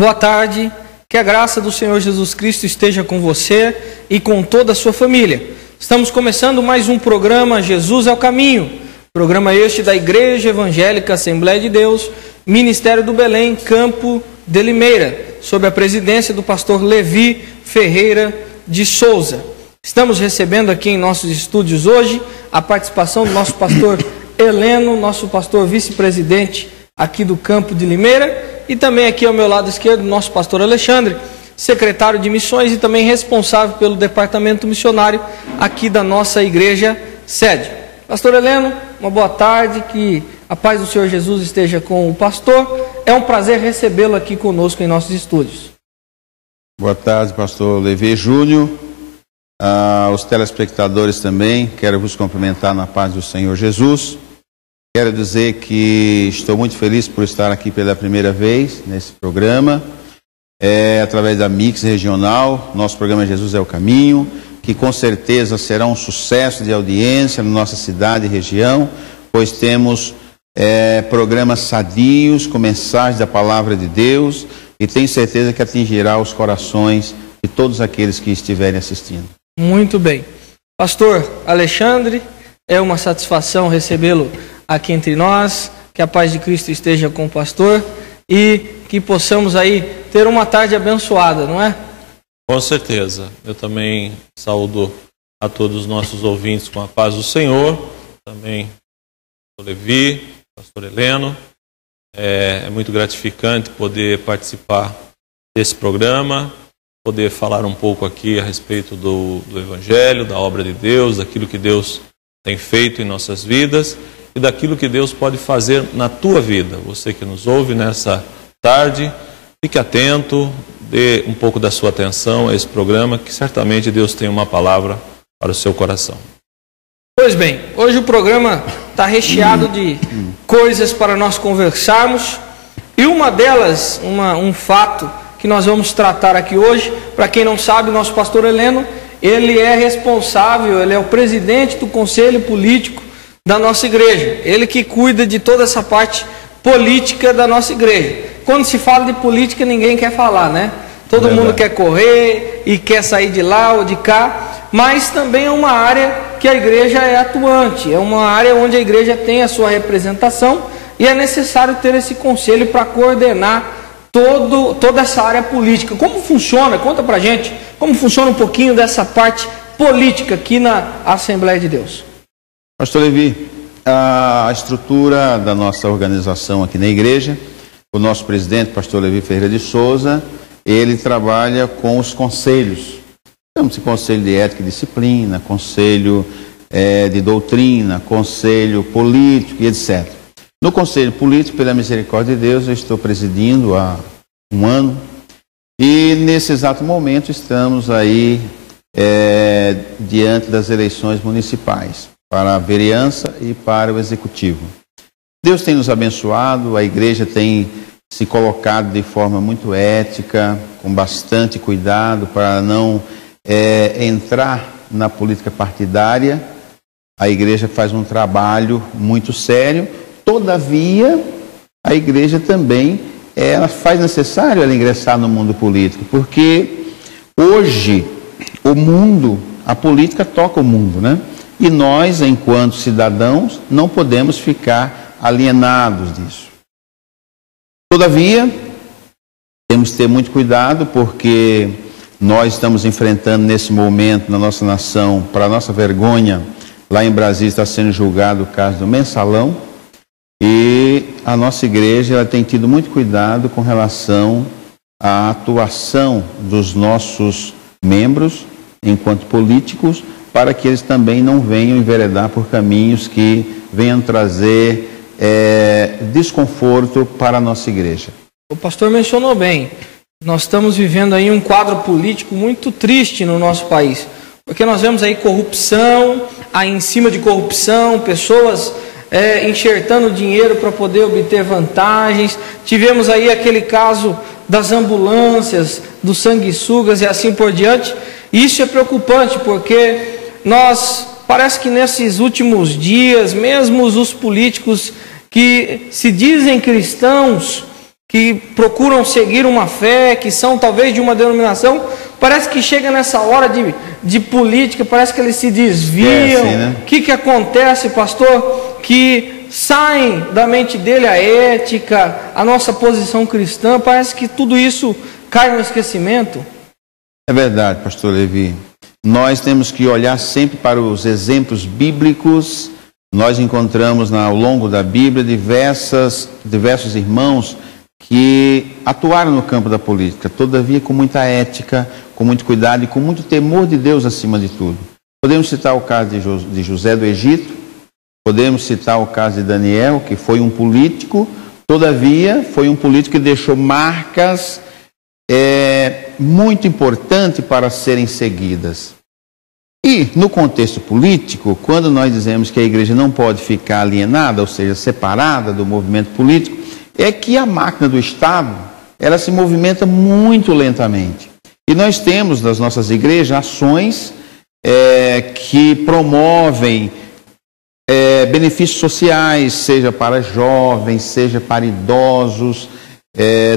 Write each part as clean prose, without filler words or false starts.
Boa tarde, que a graça do Senhor Jesus Cristo esteja com você e com toda a sua família. Estamos começando mais um programa Jesus é o Caminho, programa este da Igreja Evangélica Assembleia de Deus, Ministério do Belém, Campo de Limeira, sob a presidência do pastor Levi Ferreira de Souza. Estamos recebendo aqui em nossos estúdios hoje a participação do nosso pastor Heleno, nosso pastor vice-presidente aqui do Campo de Limeira, e também aqui ao meu lado esquerdo, nosso pastor Alexandre, secretário de missões e também responsável pelo departamento missionário aqui da nossa igreja sede. Pastor Heleno, uma boa tarde, que a paz do Senhor Jesus esteja com o pastor. É um prazer recebê-lo aqui conosco em nossos estúdios. Boa tarde, pastor Levi Júnior. Aos telespectadores também, quero vos cumprimentar na paz do Senhor Jesus. Quero dizer que estou muito feliz por estar aqui pela primeira vez nesse programa, através da Mix Regional. Nosso programa Jesus é o Caminho, que com certeza será um sucesso de audiência na nossa cidade e região, pois temos programas sadios com mensagens da Palavra de Deus, e tenho certeza que atingirá os corações de todos aqueles que estiverem assistindo. Muito bem. Pastor Alexandre, é uma satisfação recebê-lo aqui entre nós, que a paz de Cristo esteja com o pastor e que possamos aí ter uma tarde abençoada, não é? Com certeza. Eu também saúdo a todos os nossos ouvintes com a paz do Senhor, também pastor Levi, pastor Heleno. É muito gratificante poder participar desse programa, poder falar um pouco aqui a respeito do Evangelho, da obra de Deus, daquilo que Deus tem feito em nossas vidas e daquilo que Deus pode fazer na tua vida. Você que nos ouve nessa tarde, fique atento, dê um pouco da sua atenção a esse programa, que certamente Deus tem uma palavra para o seu coração. Pois bem, hoje o programa está recheado de coisas para nós conversarmos, e uma delas, um fato que nós vamos tratar aqui hoje. Para quem não sabe, nosso pastor Heleno, ele é responsável, ele é o presidente do conselho político da nossa igreja. Ele que cuida de toda essa parte política da nossa igreja. Quando se fala de política, ninguém quer falar, né? Todo mundo quer correr e quer sair de lá ou de cá, mas também é uma área que a igreja é atuante, é uma área onde a igreja tem a sua representação e é necessário ter esse conselho para coordenar toda essa área política. Como funciona? Conta pra gente como funciona um pouquinho dessa parte política aqui na Assembleia de Deus. Pastor Levi, a estrutura da nossa organização aqui na igreja, o nosso presidente, pastor Levi Ferreira de Souza, ele trabalha com os conselhos. Temos o conselho de ética e disciplina, conselho de doutrina, conselho político e etc. No conselho político, pela misericórdia de Deus, eu estou presidindo há um ano, e nesse exato momento estamos aí diante das eleições municipais, para a vereança e para o executivo. Deus tem nos abençoado, a igreja tem se colocado de forma muito ética, com bastante cuidado para não entrar na política partidária. A igreja faz um trabalho muito sério. Todavia, a igreja também ela faz necessário ela ingressar no mundo político, porque hoje o mundo, a política toca o mundo, né? E nós, enquanto cidadãos, não podemos ficar alienados disso. Todavia, temos que ter muito cuidado, porque nós estamos enfrentando nesse momento na nossa nação, para nossa vergonha, lá em Brasília está sendo julgado o caso do Mensalão, e a nossa igreja ela tem tido muito cuidado com relação à atuação dos nossos membros, enquanto políticos, para que eles também não venham enveredar por caminhos que venham trazer desconforto para a nossa igreja. O pastor mencionou bem, nós estamos vivendo aí um quadro político muito triste no nosso país, porque nós vemos aí corrupção, aí em cima de corrupção, pessoas enxertando dinheiro para poder obter vantagens. Tivemos aí aquele caso das ambulâncias, dos sanguessugas e assim por diante. Isso é preocupante, porque parece que nesses últimos dias, mesmo os políticos que se dizem cristãos, que procuram seguir uma fé, que são talvez de uma denominação, parece que chega nessa hora de política, parece que eles se desviam. Né? O que acontece, pastor? Que saem da mente dele a ética, a nossa posição cristã, parece que tudo isso cai no esquecimento. É verdade, pastor Levi. Nós temos que olhar sempre para os exemplos bíblicos. Nós encontramos ao longo da Bíblia diversos irmãos que atuaram no campo da política, todavia com muita ética, com muito cuidado e com muito temor de Deus acima de tudo. Podemos citar o caso de José do Egito, podemos citar o caso de Daniel, que foi um político, todavia foi um político que deixou marcas muito importantes para serem seguidas. E no contexto político, quando nós dizemos que a igreja não pode ficar alienada, ou seja, separada do movimento político, é que a máquina do Estado, ela se movimenta muito lentamente. E nós temos nas nossas igrejas ações que promovem benefícios sociais, seja para jovens, seja para idosos,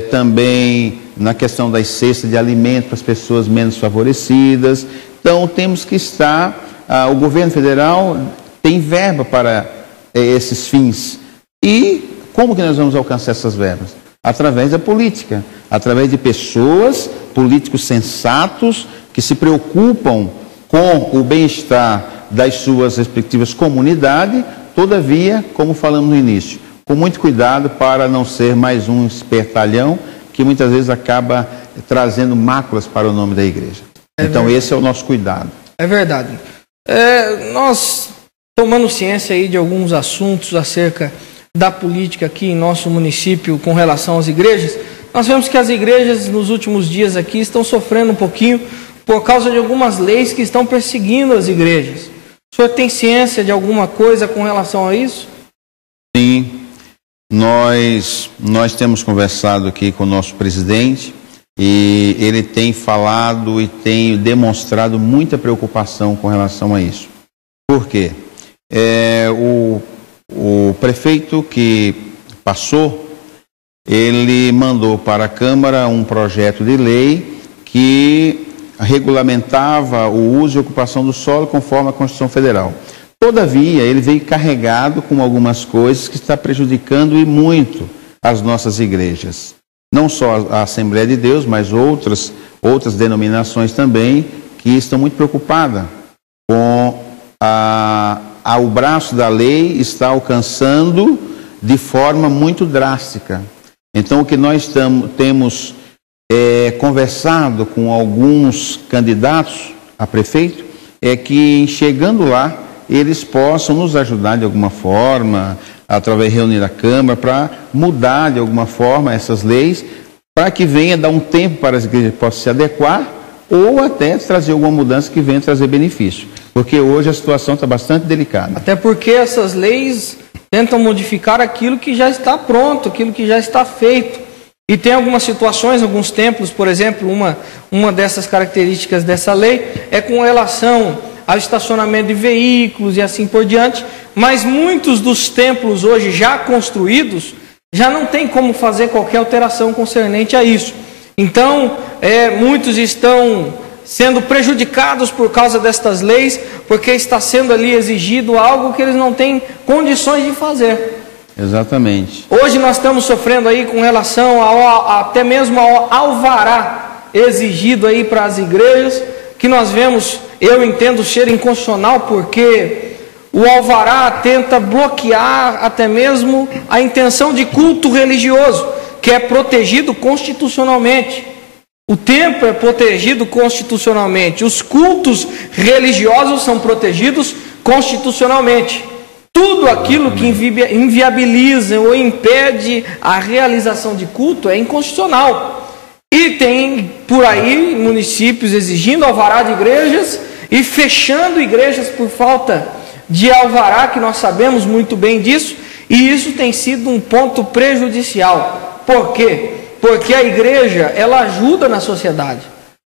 também na questão das cestas de alimento para as pessoas menos favorecidas. Então temos que estar, o governo federal tem verba para esses fins. E como que nós vamos alcançar essas verbas? Através da política, através de pessoas, políticos sensatos, que se preocupam com o bem-estar das suas respectivas comunidades, todavia, como falamos no início, com muito cuidado para não ser mais um espertalhão que muitas vezes acaba trazendo máculas para o nome da igreja. Então esse é o nosso cuidado. É verdade. Nós, tomando ciência aí de alguns assuntos acerca da política aqui em nosso município com relação às igrejas, nós vemos que as igrejas nos últimos dias aqui estão sofrendo um pouquinho por causa de algumas leis que estão perseguindo as igrejas. O senhor tem ciência de alguma coisa com relação a isso? Sim, nós temos conversado aqui com o nosso presidente e ele tem falado e tem demonstrado muita preocupação com relação a isso. Por quê? O prefeito que passou, ele mandou para a Câmara um projeto de lei que regulamentava o uso e ocupação do solo conforme a Constituição Federal. Todavia, ele veio carregado com algumas coisas que está prejudicando e muito as nossas igrejas. Não só a Assembleia de Deus, mas outras denominações também que estão muito preocupadas com o braço da lei está alcançando de forma muito drástica. Então, o que nós temos conversado com alguns candidatos a prefeito é que, chegando lá, eles possam nos ajudar de alguma forma, através de reunir a Câmara, para mudar de alguma forma essas leis, para que venha dar um tempo para as igrejas possam se adequar, ou até trazer alguma mudança que venha trazer benefício. Porque hoje a situação está bastante delicada. Até porque essas leis tentam modificar aquilo que já está pronto, aquilo que já está feito. E tem algumas situações, alguns templos, por exemplo, uma dessas características dessa lei é com relação ao estacionamento de veículos e assim por diante, mas muitos dos templos hoje já construídos já não tem como fazer qualquer alteração concernente a isso. Então, muitos estão sendo prejudicados por causa destas leis, porque está sendo ali exigido algo que eles não têm condições de fazer. Exatamente. Hoje nós estamos sofrendo aí com relação até mesmo ao alvará exigido aí para as igrejas, que nós vemos, eu entendo ser inconstitucional, porque o alvará tenta bloquear até mesmo a intenção de culto religioso, que é protegido constitucionalmente. O templo é protegido constitucionalmente, os cultos religiosos são protegidos constitucionalmente. Tudo aquilo que inviabiliza ou impede a realização de culto é inconstitucional. E tem por aí municípios exigindo alvará de igrejas e fechando igrejas por falta de alvará, que nós sabemos muito bem disso, e isso tem sido um ponto prejudicial. Por quê? Porque a igreja, ela ajuda na sociedade.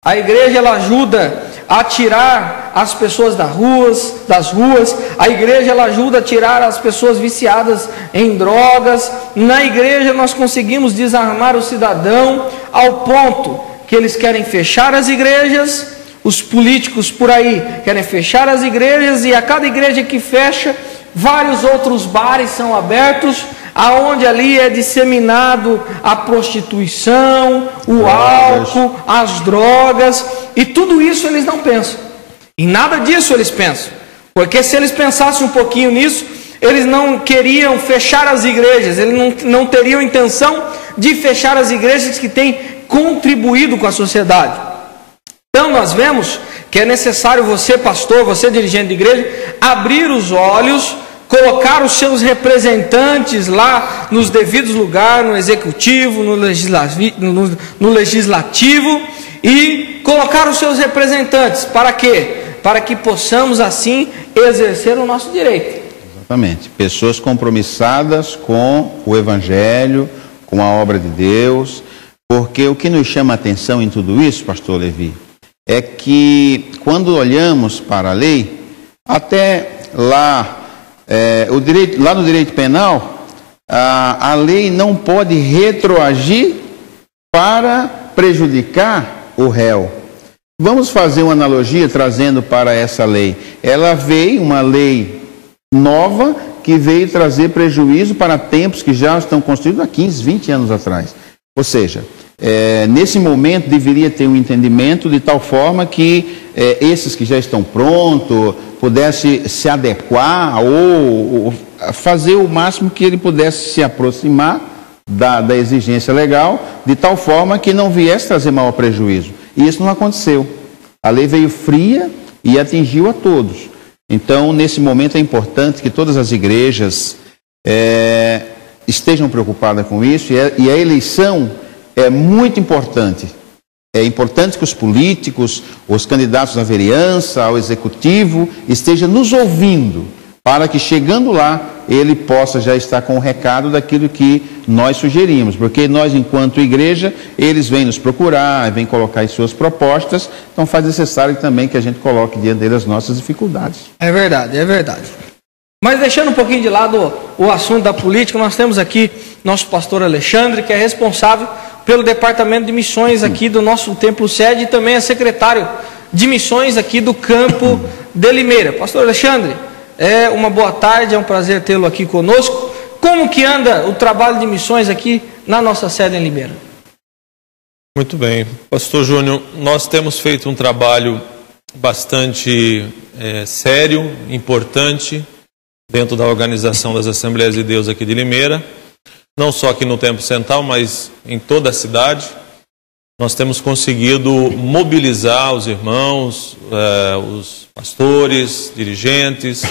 A igreja, ela ajuda a tirar as pessoas das ruas. A igreja ela ajuda a tirar as pessoas viciadas em drogas. Na igreja nós conseguimos desarmar o cidadão ao ponto que eles querem fechar as igrejas. Os políticos por aí querem fechar as igrejas, e a cada igreja que fecha, vários outros bares são abertos, aonde ali é disseminado a prostituição, o álcool, as drogas, e tudo isso eles não pensam. Em nada disso eles pensam, porque se eles pensassem um pouquinho nisso, eles não queriam fechar as igrejas, eles não teriam intenção de fechar as igrejas que têm contribuído com a sociedade. Então nós vemos que é necessário você, pastor, você dirigente de igreja, abrir os olhos, colocar os seus representantes lá nos devidos lugares, no executivo, no legislativo, e colocar os seus representantes. Para quê? Para que possamos assim exercer o nosso direito. Exatamente. Pessoas compromissadas com o Evangelho, com a obra de Deus, porque o que nos chama a atenção em tudo isso, pastor Levi, é que quando olhamos para a lei, até lá, lá no direito penal, a lei não pode retroagir para prejudicar o réu. Vamos fazer uma analogia trazendo para essa lei. Ela veio, uma lei nova, que veio trazer prejuízo para tempos que já estão construídos há 15, 20 anos atrás. Ou seja, nesse momento deveria ter um entendimento de tal forma que esses que já estão prontos pudessem se adequar ou fazer o máximo que ele pudesse se aproximar da exigência legal, de tal forma que não viesse trazer maior prejuízo. E isso não aconteceu. A lei veio fria e atingiu a todos. Então, nesse momento é importante que todas as igrejas estejam preocupadas com isso, e a eleição é muito importante. É importante que os políticos, os candidatos à vereança, ao executivo, estejam nos ouvindo, para que chegando lá, ele possa já estar com o recado daquilo que nós sugerimos. Porque nós, enquanto igreja, eles vêm nos procurar, vêm colocar as suas propostas, então faz necessário também que a gente coloque diante deles as nossas dificuldades. É verdade, é verdade. Mas deixando um pouquinho de lado o assunto da política, nós temos aqui nosso pastor Alexandre, que é responsável pelo departamento de missões aqui do nosso templo sede, e também é secretário de missões aqui do campo de Limeira. Pastor Alexandre, uma boa tarde, é um prazer tê-lo aqui conosco. Como que anda o trabalho de missões aqui na nossa sede em Limeira? Muito bem. Pastor Júnior, nós temos feito um trabalho bastante sério, importante, dentro da organização das Assembleias de Deus aqui de Limeira, não só aqui no Templo Central, mas em toda a cidade. Nós temos conseguido mobilizar os irmãos, os pastores, dirigentes,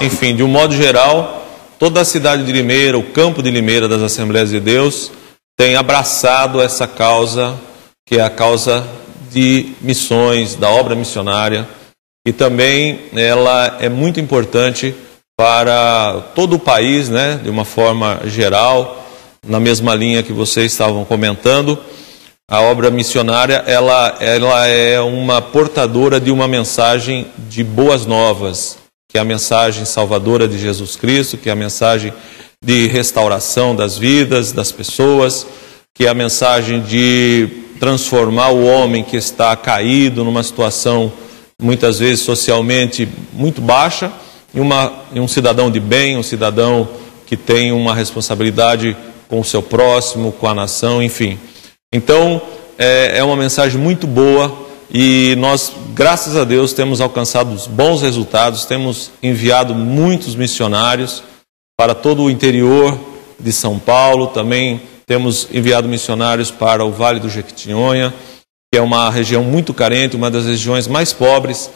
enfim, de um modo geral, toda a cidade de Limeira, o campo de Limeira das Assembleias de Deus, tem abraçado essa causa, que é a causa de missões, da obra missionária, e também ela é muito importante para todo o país, né, de uma forma geral, na mesma linha que vocês estavam comentando. A obra missionária, ela é uma portadora de uma mensagem de boas novas, que é a mensagem salvadora de Jesus Cristo, que é a mensagem de restauração das vidas, das pessoas, que é a mensagem de transformar o homem que está caído numa situação, muitas vezes socialmente muito baixa, em um cidadão de bem, um cidadão que tem uma responsabilidade com o seu próximo, com a nação, enfim. Então, é uma mensagem muito boa e nós, graças a Deus, temos alcançado bons resultados, temos enviado muitos missionários para todo o interior de São Paulo, também temos enviado missionários para o Vale do Jequitinhonha, que é uma região muito carente, uma das regiões mais pobres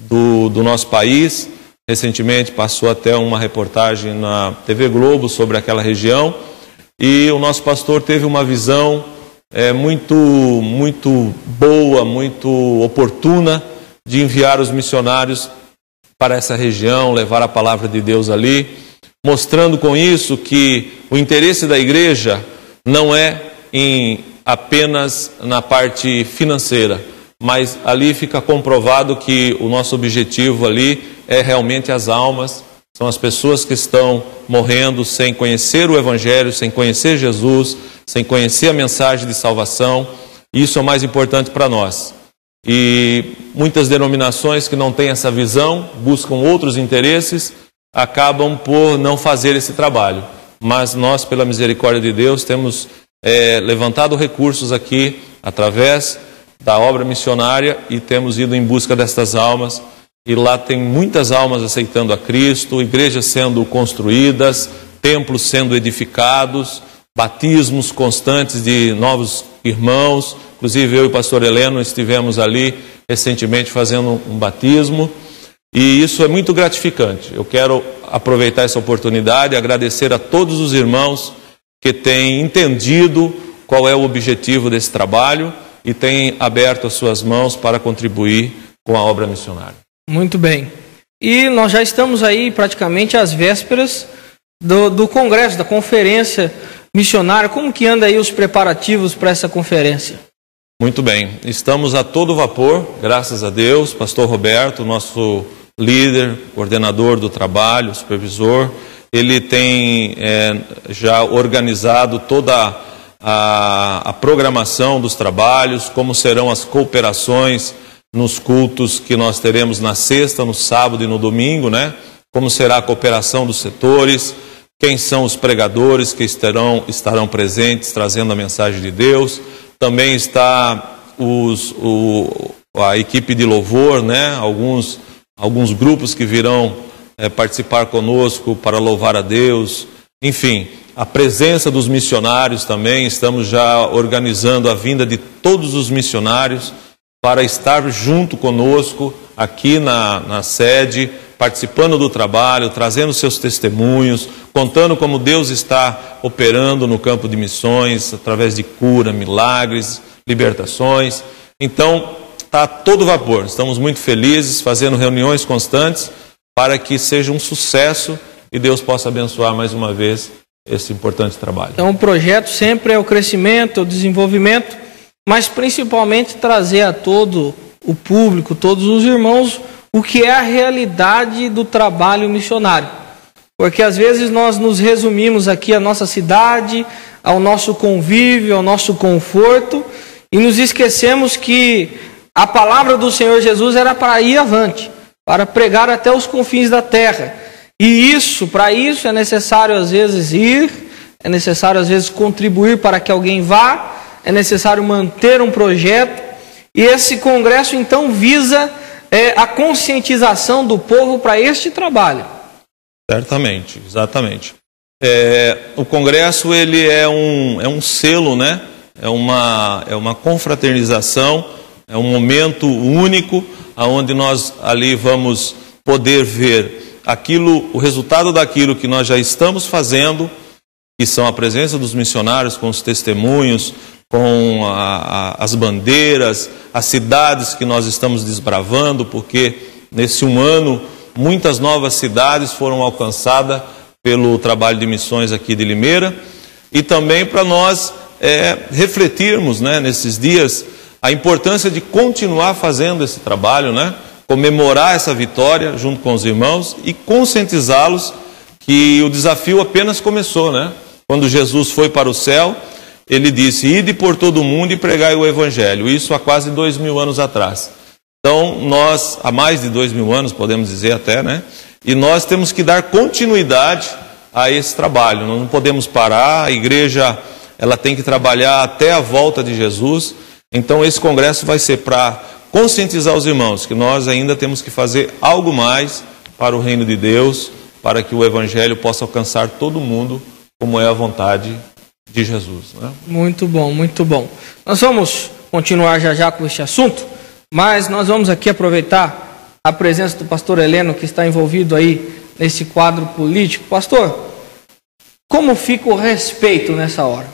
do nosso país. Recentemente passou até uma reportagem na TV Globo sobre aquela região, e o nosso pastor teve uma visão muito boa, muito oportuna de enviar os missionários para essa região, levar a palavra de Deus ali, mostrando com isso que o interesse da igreja não é apenas na parte financeira, mas ali fica comprovado que o nosso objetivo ali é realmente as almas, são as pessoas que estão morrendo sem conhecer o Evangelho, sem conhecer Jesus, sem conhecer a mensagem de salvação. Isso é o mais importante para nós. E muitas denominações que não têm essa visão, buscam outros interesses, acabam por não fazer esse trabalho. Mas nós, pela misericórdia de Deus, temos levantado recursos aqui através da obra missionária e temos ido em busca destas almas. E lá tem muitas almas aceitando a Cristo, igrejas sendo construídas, templos sendo edificados, batismos constantes de novos irmãos. Inclusive eu e o pastor Heleno estivemos ali recentemente fazendo um batismo. E isso é muito gratificante. Eu quero aproveitar essa oportunidade e agradecer a todos os irmãos que têm entendido qual é o objetivo desse trabalho e têm aberto as suas mãos para contribuir com a obra missionária. Muito bem. E nós já estamos aí praticamente às vésperas do congresso, da conferência missionária. Como que anda aí os preparativos para essa conferência? Muito bem. Estamos a todo vapor, graças a Deus. Pastor Roberto, nosso líder, coordenador do trabalho, supervisor, ele tem já organizado toda a programação dos trabalhos, como serão as cooperações nos cultos que nós teremos na sexta, no sábado e no domingo, né? Como será a cooperação dos setores, quem são os pregadores que estarão presentes trazendo a mensagem de Deus. Também está a equipe de louvor, né? Alguns grupos que virão participar conosco para louvar a Deus. Enfim, a presença dos missionários também, estamos já organizando a vinda de todos os missionários para estar junto conosco aqui na sede, participando do trabalho, trazendo seus testemunhos, contando como Deus está operando no campo de missões, através de cura, milagres, libertações. Então, está a todo vapor. Estamos muito felizes, fazendo reuniões constantes para que seja um sucesso e Deus possa abençoar mais uma vez esse importante trabalho. Então, o projeto sempre é o crescimento, o desenvolvimento, mas principalmente trazer a todo o público, todos os irmãos, o que é a realidade do trabalho missionário. Porque às vezes nós nos resumimos aqui à nossa cidade, ao nosso convívio, ao nosso conforto, e nos esquecemos que a palavra do Senhor Jesus era para ir avante, para pregar até os confins da terra. E para isso é necessário às vezes ir, é necessário às vezes contribuir para que alguém vá, é necessário manter um projeto. E esse congresso então visa a conscientização do povo para este trabalho. Certamente, exatamente. O congresso ele é um selo, né? É uma confraternização, é um momento único, onde nós ali vamos poder ver o resultado daquilo que nós já estamos fazendo, que são a presença dos missionários com os testemunhos, com as bandeiras, as cidades que nós estamos desbravando, porque nesse um ano muitas novas cidades foram alcançadas pelo trabalho de missões aqui de Limeira, e também para nós refletirmos, né, nesses dias a importância de continuar fazendo esse trabalho, né, comemorar essa vitória junto com os irmãos e conscientizá-los que o desafio apenas começou, né? Quando Jesus foi para o céu, ele disse: ide por todo o mundo e pregai o Evangelho. Isso há quase 2000 anos atrás. Então, nós, há mais de 2000 anos, podemos dizer até, né? E nós temos que dar continuidade a esse trabalho. Nós não podemos parar, a igreja ela tem que trabalhar até a volta de Jesus. Então, esse congresso vai ser para conscientizar os irmãos que nós ainda temos que fazer algo mais para o reino de Deus, para que o Evangelho possa alcançar todo mundo, como é a vontade de Jesus, né? Muito bom, muito bom. Nós vamos continuar já com este assunto, mas nós vamos aqui aproveitar a presença do pastor Heleno, que está envolvido aí nesse quadro político. Pastor, como fica o respeito nessa hora?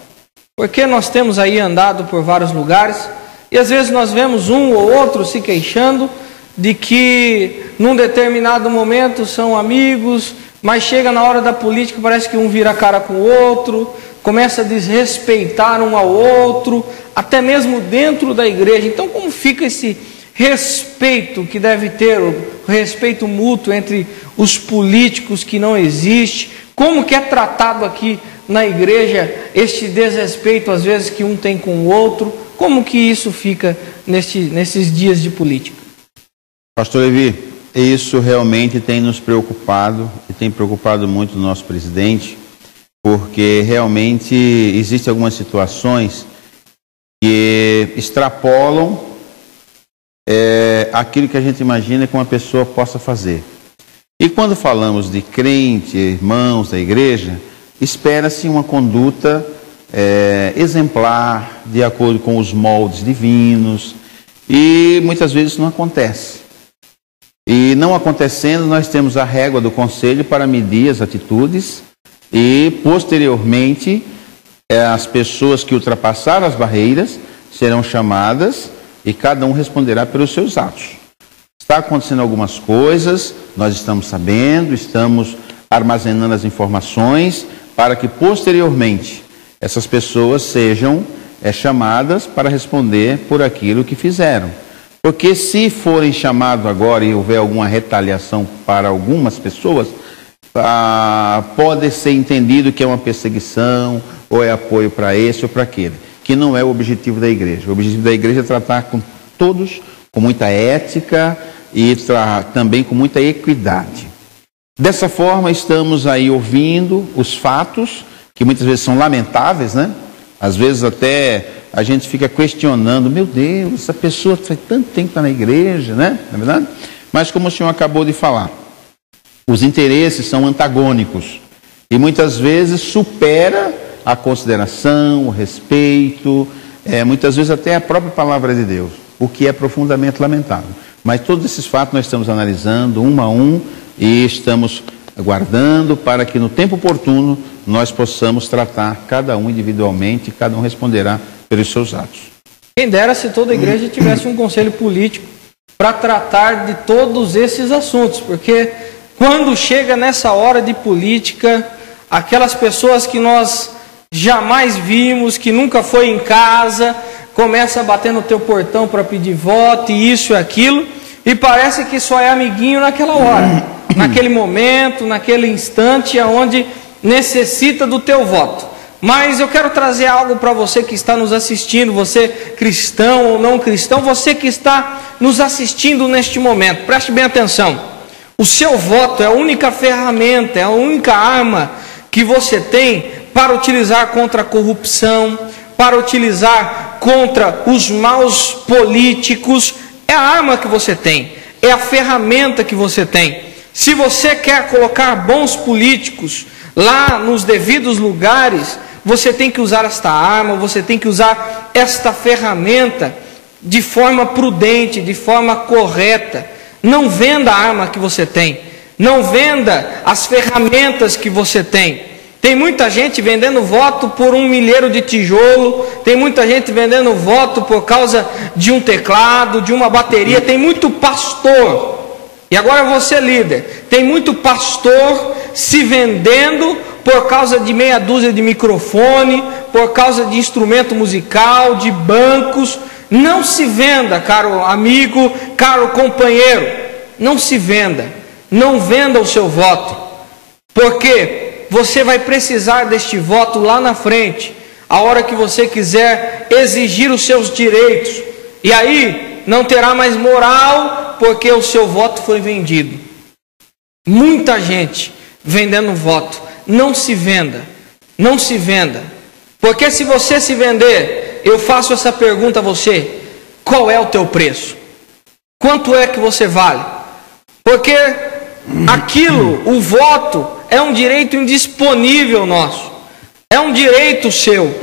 Porque nós temos aí andado por vários lugares e às vezes nós vemos um ou outro se queixando de que num determinado momento são amigos, mas chega na hora da política, parece que um vira a cara com o outro, começa a desrespeitar um ao outro, até mesmo dentro da igreja. Então, como fica esse respeito que deve ter, o respeito mútuo entre os políticos que não existe? Como que é tratado aqui na igreja este desrespeito, às vezes, que um tem com o outro? Como que isso fica nesses dias de política? Pastor Levi, isso realmente tem nos preocupado e tem preocupado muito o nosso presidente, porque realmente existem algumas situações que extrapolam aquilo que a gente imagina que uma pessoa possa fazer. E quando falamos de crente, irmãos da igreja, espera-se uma conduta exemplar, de acordo com os moldes divinos, e muitas vezes isso não acontece. E não acontecendo, nós temos a régua do conselho para medir as atitudes e, posteriormente, as pessoas que ultrapassaram as barreiras serão chamadas e cada um responderá pelos seus atos. Está acontecendo algumas coisas, nós estamos sabendo, estamos armazenando as informações para que, posteriormente, essas pessoas sejam chamadas para responder por aquilo que fizeram. Porque se forem chamados agora e houver alguma retaliação para algumas pessoas, pode ser entendido que é uma perseguição, ou é apoio para esse ou para aquele, que não é o objetivo da igreja. O objetivo da igreja é tratar com todos com muita ética e também com muita equidade. Dessa forma, estamos aí ouvindo os fatos, que muitas vezes são lamentáveis, né? Às vezes até a gente fica questionando, meu Deus, essa pessoa faz tanto tempo que está na igreja, né? Não é verdade? Mas como o senhor acabou de falar, os interesses são antagônicos e muitas vezes supera a consideração, o respeito, muitas vezes até a própria palavra de Deus, o que é profundamente lamentável. Mas todos esses fatos nós estamos analisando um a um e estamos aguardando para que no tempo oportuno nós possamos tratar cada um individualmente e cada um responderá pelos seus atos. Quem dera se toda a igreja tivesse um conselho político para tratar de todos esses assuntos, porque quando chega nessa hora de política, aquelas pessoas que nós jamais vimos, que nunca foi em casa, começa a bater no teu portão para pedir voto e isso e aquilo, e parece que só é amiguinho naquela hora, naquele momento, naquele instante onde necessita do teu voto. Mas eu quero trazer algo para você que está nos assistindo, você cristão ou não cristão, você que está nos assistindo neste momento, preste bem atenção. O seu voto é a única ferramenta, é a única arma que você tem para utilizar contra a corrupção, para utilizar contra os maus políticos. É a arma que você tem, é a ferramenta que você tem. Se você quer colocar bons políticos lá nos devidos lugares, você tem que usar esta arma, você tem que usar esta ferramenta de forma prudente, de forma correta. Não venda a arma que você tem, não venda as ferramentas que você tem. Tem muita gente vendendo voto por um milheiro de tijolo, tem muita gente vendendo voto por causa de um teclado, de uma bateria, tem muito pastor. E agora você, líder, tem muito pastor se vendendo por causa de meia dúzia de microfone, por causa de instrumento musical, de bancos. Não se venda, caro amigo, caro companheiro, não se venda, não venda o seu voto, porque você vai precisar deste voto lá na frente, a hora que você quiser exigir os seus direitos, e aí não terá mais moral, porque o seu voto foi vendido. Muita gente vendendo voto. Não se venda, não se venda, porque se você se vender, eu faço essa pergunta a você: qual é o teu preço? Quanto é que você vale? Porque aquilo, o voto, é um direito indisponível nosso, é um direito seu,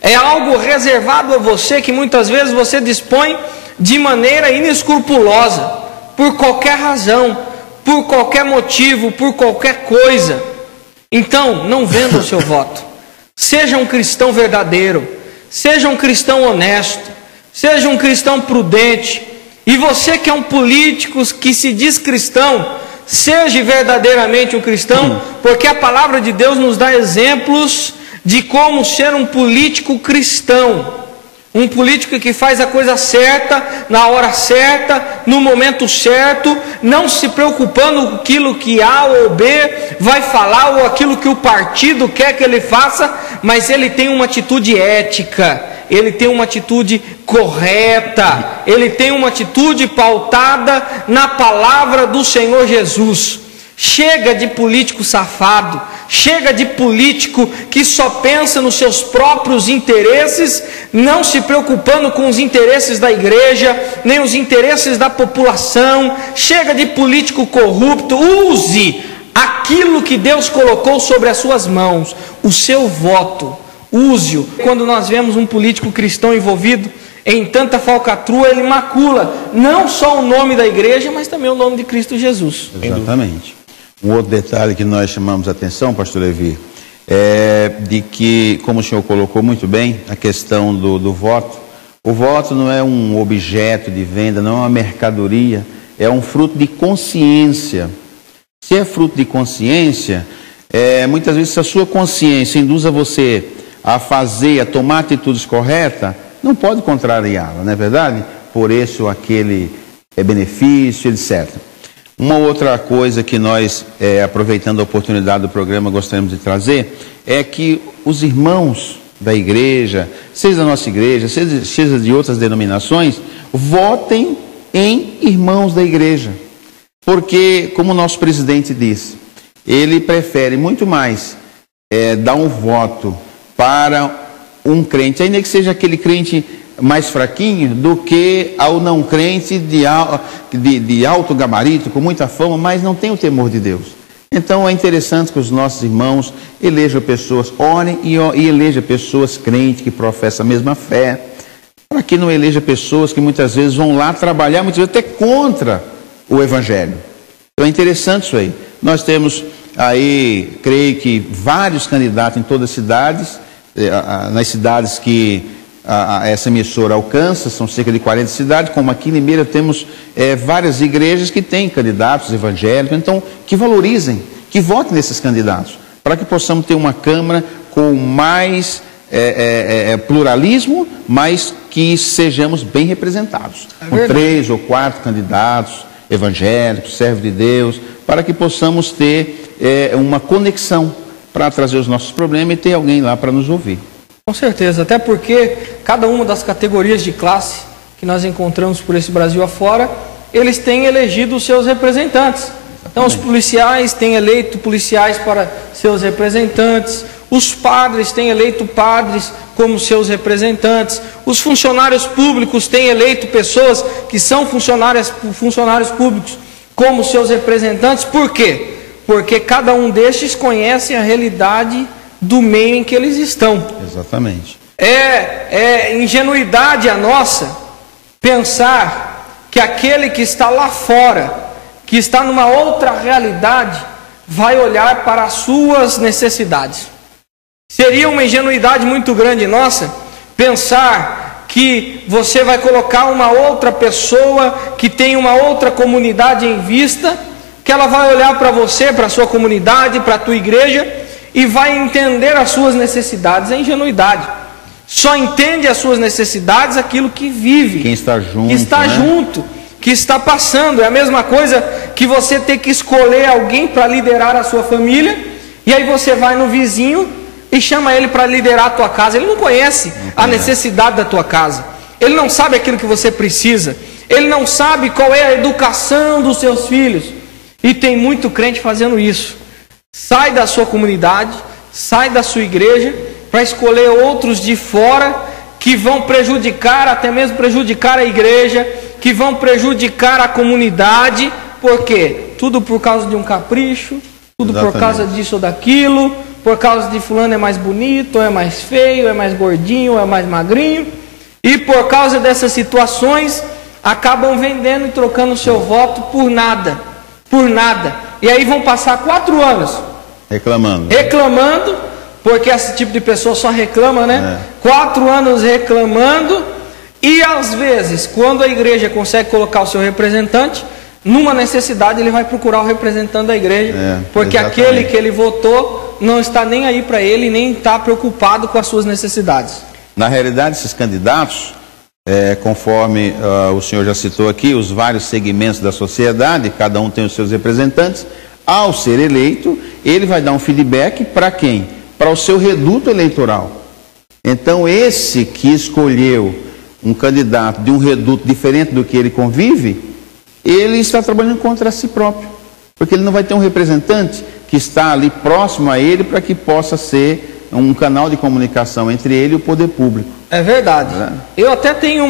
é algo reservado a você que muitas vezes você dispõe de maneira inescrupulosa, por qualquer razão, por qualquer motivo, por qualquer coisa. Então, não venda o seu voto. Seja um cristão verdadeiro, seja um cristão honesto, seja um cristão prudente. E você que é um político que se diz cristão, seja verdadeiramente um cristão, porque a palavra de Deus nos dá exemplos de como ser um político cristão. Um político que faz a coisa certa, na hora certa, no momento certo, não se preocupando com aquilo que A ou B vai falar, ou aquilo que o partido quer que ele faça, mas ele tem uma atitude ética, ele tem uma atitude correta, ele tem uma atitude pautada na palavra do Senhor Jesus. Chega de político safado, chega de político que só pensa nos seus próprios interesses, não se preocupando com os interesses da igreja, nem os interesses da população. Chega de político corrupto. Use aquilo que Deus colocou sobre as suas mãos, o seu voto, use-o. Quando nós vemos um político cristão envolvido em tanta falcatrua, ele macula não só o nome da igreja, mas também o nome de Cristo Jesus. Exatamente. Um outro detalhe que nós chamamos a atenção, pastor Levi, é de que, como o senhor colocou muito bem, a questão do voto. O voto não é um objeto de venda, não é uma mercadoria, é um fruto de consciência. Se é fruto de consciência, muitas vezes se a sua consciência induz a você a fazer, a tomar atitudes corretas, não pode contrariá-la, não é verdade? Por esse ou aquele benefício, etc. Uma outra coisa que nós, aproveitando a oportunidade do programa, gostaríamos de trazer, é que os irmãos da igreja, seja da nossa igreja, seja de outras denominações, votem em irmãos da igreja. Porque, como o nosso presidente disse, ele prefere muito mais dar um voto para um crente, ainda que seja aquele crente mais fraquinho, do que ao não crente de alto gabarito, com muita fama, mas não tem o temor de Deus. Então é interessante que os nossos irmãos elejam pessoas, orem e elejam pessoas crentes que professam a mesma fé, para que não eleja pessoas que muitas vezes vão lá trabalhar, muitas vezes até contra o Evangelho. Então é interessante isso aí. Nós temos aí, creio que vários candidatos em todas as cidades, nas cidades que essa emissora alcança, são cerca de 40 cidades, como aqui em Limeira temos várias igrejas que têm candidatos evangélicos, então que valorizem, que votem nesses candidatos, para que possamos ter uma Câmara com mais pluralismo, mas que sejamos bem representados, com 3 ou 4 candidatos evangélicos, servos de Deus, para que possamos ter uma conexão para trazer os nossos problemas e ter alguém lá para nos ouvir. Com certeza, até porque cada uma das categorias de classe que nós encontramos por esse Brasil afora, eles têm elegido os seus representantes. Então os policiais têm eleito policiais para seus representantes, os padres têm eleito padres como seus representantes, os funcionários públicos têm eleito pessoas que são funcionários públicos como seus representantes. Por quê? Porque cada um destes conhece a realidade do meio em que eles estão. Exatamente. É ingenuidade a nossa pensar que aquele que está lá fora, que está numa outra realidade, vai olhar para as suas necessidades. Seria uma ingenuidade muito grande nossa pensar que você vai colocar uma outra pessoa que tem uma outra comunidade em vista, que ela vai olhar para você, para a sua comunidade, para a tua igreja, e vai entender as suas necessidades. É ingenuidade. Só entende as suas necessidades aquilo que vive. Quem está junto. Que está junto, que está passando. É a mesma coisa que você ter que escolher alguém para liderar a sua família, e aí você vai no vizinho e chama ele para liderar a tua casa. Ele não conhece a necessidade da tua casa. Ele não sabe aquilo que você precisa. Ele não sabe qual é a educação dos seus filhos. E tem muito crente fazendo isso. Sai da sua comunidade, sai da sua igreja, para escolher outros de fora, que vão prejudicar, até mesmo prejudicar a igreja, que vão prejudicar a comunidade. Por quê? Tudo por causa de um capricho, tudo por causa disso ou daquilo, por causa de fulano é mais bonito, ou é mais feio, é mais gordinho, ou é mais magrinho. E por causa dessas situações, acabam vendendo e trocando o seu voto por nada. Por nada. E aí vão passar 4 anos reclamando, porque esse tipo de pessoa só reclama, né? 4 anos reclamando, e às vezes, quando a igreja consegue colocar o seu representante, numa necessidade ele vai procurar o representante da igreja, porque aquele que ele votou não está nem aí para ele, nem está preocupado com as suas necessidades. Na realidade, esses candidatos, conforme o senhor já citou aqui, os vários segmentos da sociedade, cada um tem os seus representantes. Ao ser eleito, ele vai dar um feedback para quem? Para o seu reduto eleitoral. Então, esse que escolheu um candidato de um reduto diferente do que ele convive, ele está trabalhando contra si próprio, porque ele não vai ter um representante que está ali próximo a ele para que possa ser um canal de comunicação entre ele e o poder público. É verdade. Eu até tenho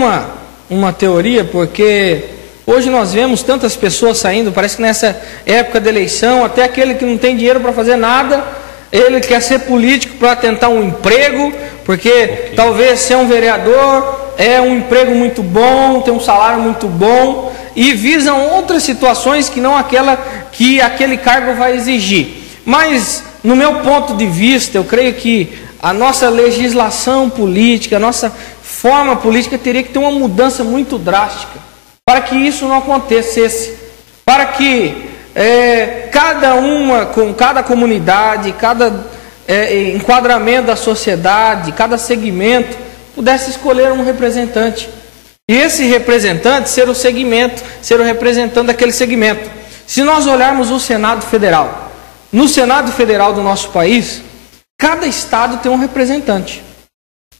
uma teoria, porque hoje nós vemos tantas pessoas saindo, parece que nessa época de eleição, até aquele que não tem dinheiro para fazer nada, ele quer ser político para tentar um emprego, porque talvez ser um vereador é um emprego muito bom, tem um salário muito bom, e visam outras situações que não aquela que aquele cargo vai exigir. Mas, no meu ponto de vista, eu creio que a nossa legislação política, a nossa forma política teria que ter uma mudança muito drástica para que isso não acontecesse, para que cada comunidade, cada enquadramento da sociedade, cada segmento pudesse escolher um representante. E esse representante ser o segmento, ser o representante daquele segmento. Se nós olharmos o Senado Federal, no Senado Federal do nosso país, cada estado tem um representante.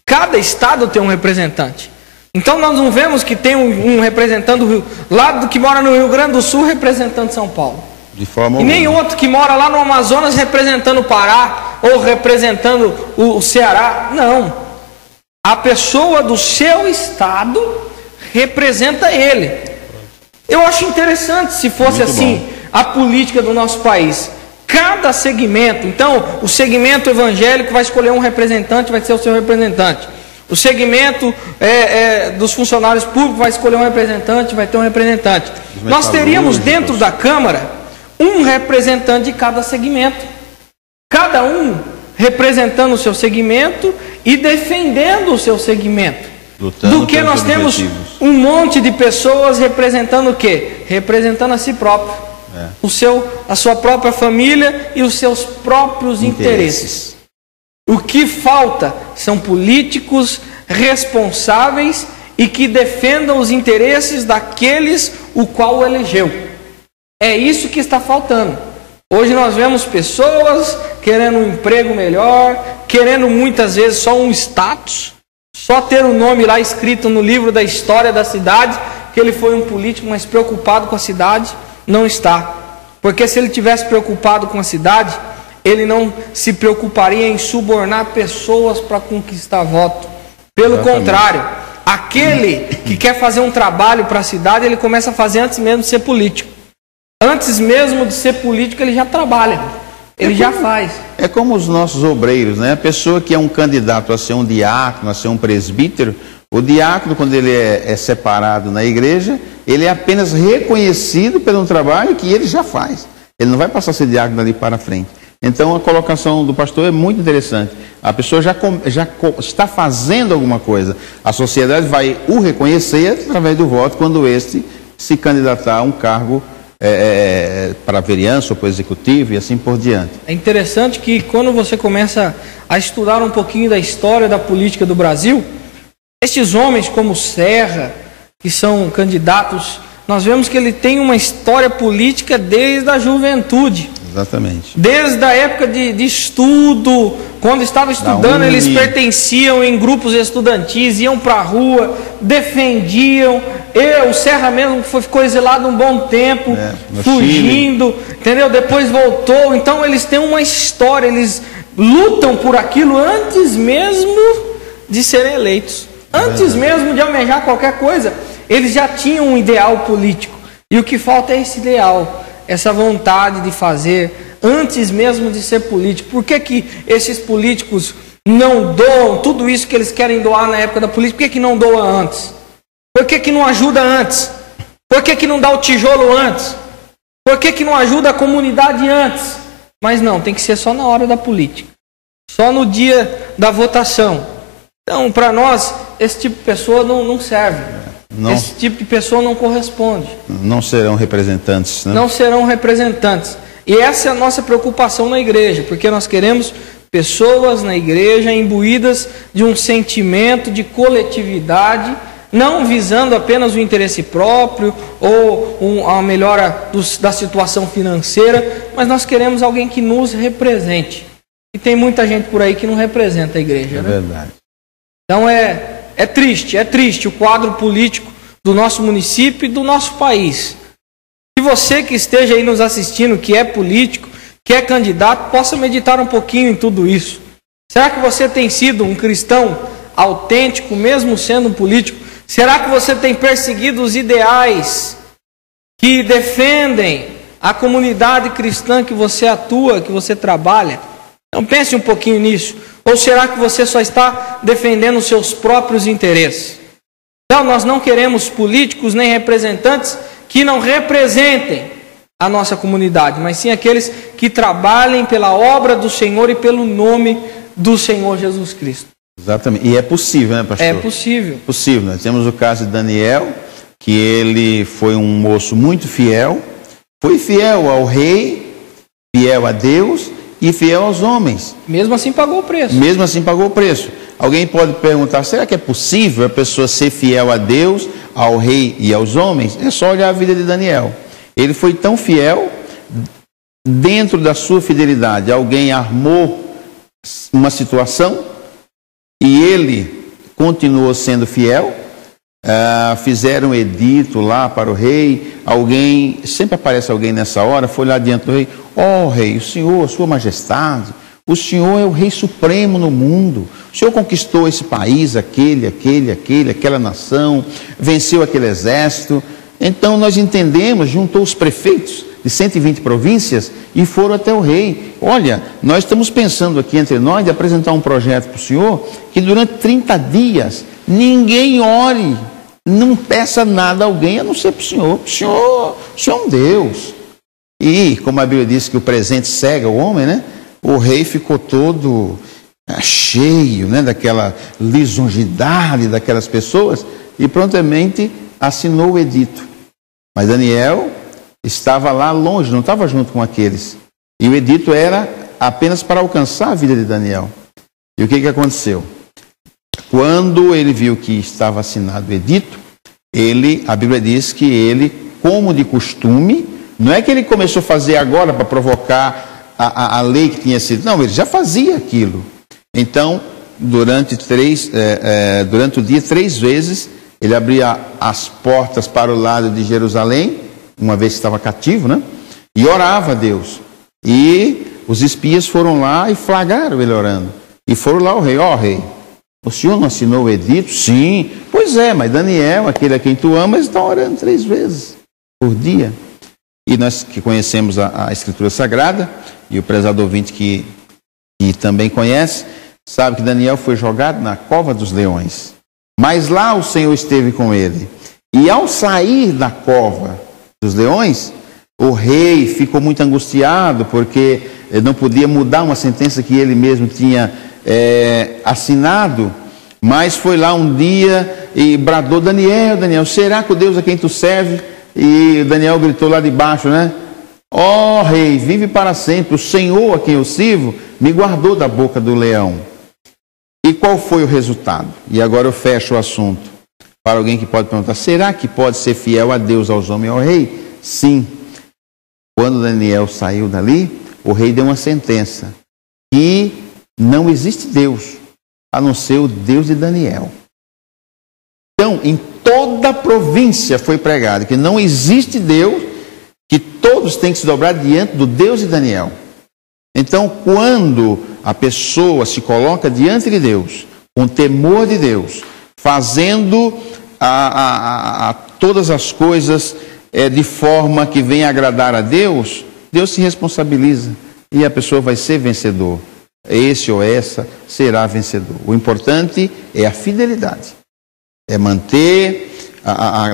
Cada estado tem um representante. Então nós não vemos que tem um representante lá que mora no Rio Grande do Sul representando São Paulo. De forma e nem outro que mora lá no Amazonas representando o Pará ou representando o Ceará. Não. A pessoa do seu estado representa ele. Eu acho interessante se fosse muito assim bom. A política do nosso país. Cada segmento, então o segmento evangélico vai escolher um representante, vai ser o seu representante. O segmento dos funcionários públicos vai escolher um representante, vai ter um representante. Nós teríamos dentro da Câmara um representante de cada segmento. Cada um representando o seu segmento e defendendo o seu segmento. Do que nós temos um monte de pessoas representando o quê? Representando a si próprio. A sua própria família e os seus próprios interesses. O que falta são políticos responsáveis e que defendam os interesses daqueles o qual elegeu. É isso que está faltando. Hoje nós vemos pessoas querendo um emprego melhor, querendo muitas vezes só um status, só ter o nome lá escrito no livro da história da cidade, que ele foi um político, mas preocupado com a cidade, não está. Porque se ele tivesse preocupado com a cidade, ele não se preocuparia em subornar pessoas para conquistar voto. Pelo contrário, aquele que quer fazer um trabalho para a cidade, ele começa a fazer antes mesmo de ser político. Antes mesmo de ser político, ele já trabalha. Ele já faz. É como os nossos obreiros, né? A pessoa que é um candidato a ser um diácono, a ser um presbítero, o diácono, quando ele é separado na igreja, ele é apenas reconhecido pelo trabalho que ele já faz. Ele não vai passar a ser diácono dali para frente. Então a colocação do pastor é muito interessante. A pessoa já está fazendo alguma coisa. A sociedade vai o reconhecer através do voto quando este se candidatar a um cargo para vereança ou para executivo e assim por diante. É interessante que quando você começa a estudar um pouquinho da história da política do Brasil, estes homens como Serra, que são candidatos, nós vemos que ele tem uma história política desde a juventude. Exatamente. Desde a época de estudo, quando estavam estudando, eles pertenciam em grupos estudantis, iam para a rua, defendiam. O Serra mesmo ficou exilado um bom tempo, fugindo, entendeu? Depois voltou. Então eles têm uma história, eles lutam por aquilo antes mesmo de serem eleitos. Antes mesmo de almejar qualquer coisa, eles já tinham um ideal político. E o que falta é esse ideal, essa vontade de fazer antes mesmo de ser político. Por que esses políticos não doam tudo isso que eles querem doar na época da política? Por que não doa antes? Por que não ajuda antes? Por que não dá o tijolo antes? Por que não ajuda a comunidade antes? Mas não, tem que ser só na hora da política. Só no dia da votação. Então, para nós, esse tipo de pessoa não serve. Esse tipo de pessoa não corresponde. Não serão representantes, né? Não serão representantes. E essa é a nossa preocupação na igreja, porque nós queremos Pessoas na igreja imbuídas de um sentimento de coletividade, não visando apenas o interesse próprio ou a melhora da situação financeira, mas nós queremos alguém que nos represente. E tem muita gente por aí que não representa a igreja. É verdade. Então é triste o quadro político do nosso município e do nosso país. Que você que esteja aí nos assistindo, que é político, que é candidato, possa meditar um pouquinho em tudo isso. Será que você tem sido um cristão autêntico, mesmo sendo um político? Será que você tem perseguido os ideais que defendem a comunidade cristã que você atua, que você trabalha? Então pense um pouquinho nisso. Ou será que você só está defendendo os seus próprios interesses? Então nós não queremos políticos nem representantes que não representem a nossa comunidade, mas sim aqueles que trabalhem pela obra do Senhor e pelo nome do Senhor Jesus Cristo. Exatamente. E é possível, né, pastor? É possível. Possível. Nós temos o caso de Daniel, que ele foi um moço muito fiel, foi fiel ao rei, fiel a Deus e fiel aos homens. Mesmo assim pagou o preço. Mesmo assim pagou o preço. Alguém pode perguntar, será que é possível a pessoa ser fiel a Deus, ao rei e aos homens? É só olhar a vida de Daniel. Ele foi tão fiel, dentro da sua fidelidade, alguém armou uma situação e ele continuou sendo fiel. Fizeram um edito lá para o rei. Alguém, sempre aparece alguém nessa hora, foi lá diante do rei: ó rei, o senhor, sua majestade, o senhor é o rei supremo no mundo. O senhor conquistou esse país, aquela nação, venceu aquele exército. Então nós entendemos, juntou os prefeitos de 120 províncias e foram até o rei. Olha, nós estamos pensando aqui entre nós de apresentar um projeto para o senhor, que durante 30 dias ninguém ore, não peça nada a alguém a não ser para o senhor. O senhor é um Deus. E como a Bíblia diz que o presente cega o homem, né? O rei ficou todo cheio, né, daquela lisonjeidade daquelas pessoas e prontamente assinou o edito. Mas Daniel estava lá longe, não estava junto com aqueles. E o edito era apenas para alcançar a vida de Daniel. E o que aconteceu? Quando ele viu que estava assinado o edito, a Bíblia diz que ele, como de costume, não é que ele começou a fazer agora para provocar a lei que tinha sido, não, ele já fazia aquilo. Então, durante o dia, 3 vezes, ele abria as portas para o lado de Jerusalém, uma vez que estava cativo, né? E orava a Deus. E os espias foram lá e flagraram ele orando. E foram lá ao rei: ó rei, o senhor não assinou o edito? Sim. Pois é, mas Daniel, aquele a quem tu amas, está orando 3 vezes por dia. E nós que conhecemos a Escritura Sagrada, e o prezado ouvinte que também conhece, sabe que Daniel foi jogado na cova dos leões. Mas lá o Senhor esteve com ele. E ao sair da cova dos leões, o rei ficou muito angustiado, porque não podia mudar uma sentença que ele mesmo tinha assinado. Mas foi lá um dia e bradou: Daniel, será que o Deus a quem tu serve? E Daniel gritou lá de baixo, né? Ó rei, vive para sempre, o Senhor a quem eu sirvo me guardou da boca do leão. E qual foi o resultado? E agora eu fecho o assunto. Para alguém que pode perguntar, será que pode ser fiel a Deus, aos homens e ao rei? Sim. Quando Daniel saiu dali, o rei deu uma sentença: que não existe Deus, a não ser o Deus de Daniel. Então, em toda a província foi pregado que não existe Deus, que todos têm que se dobrar diante do Deus de Daniel. Então, quando a pessoa se coloca diante de Deus, com temor de Deus, fazendo todas as coisas de forma que venha agradar a Deus, Deus se responsabiliza e a pessoa vai ser vencedor. Esse ou essa será vencedor. O importante é a fidelidade, é manter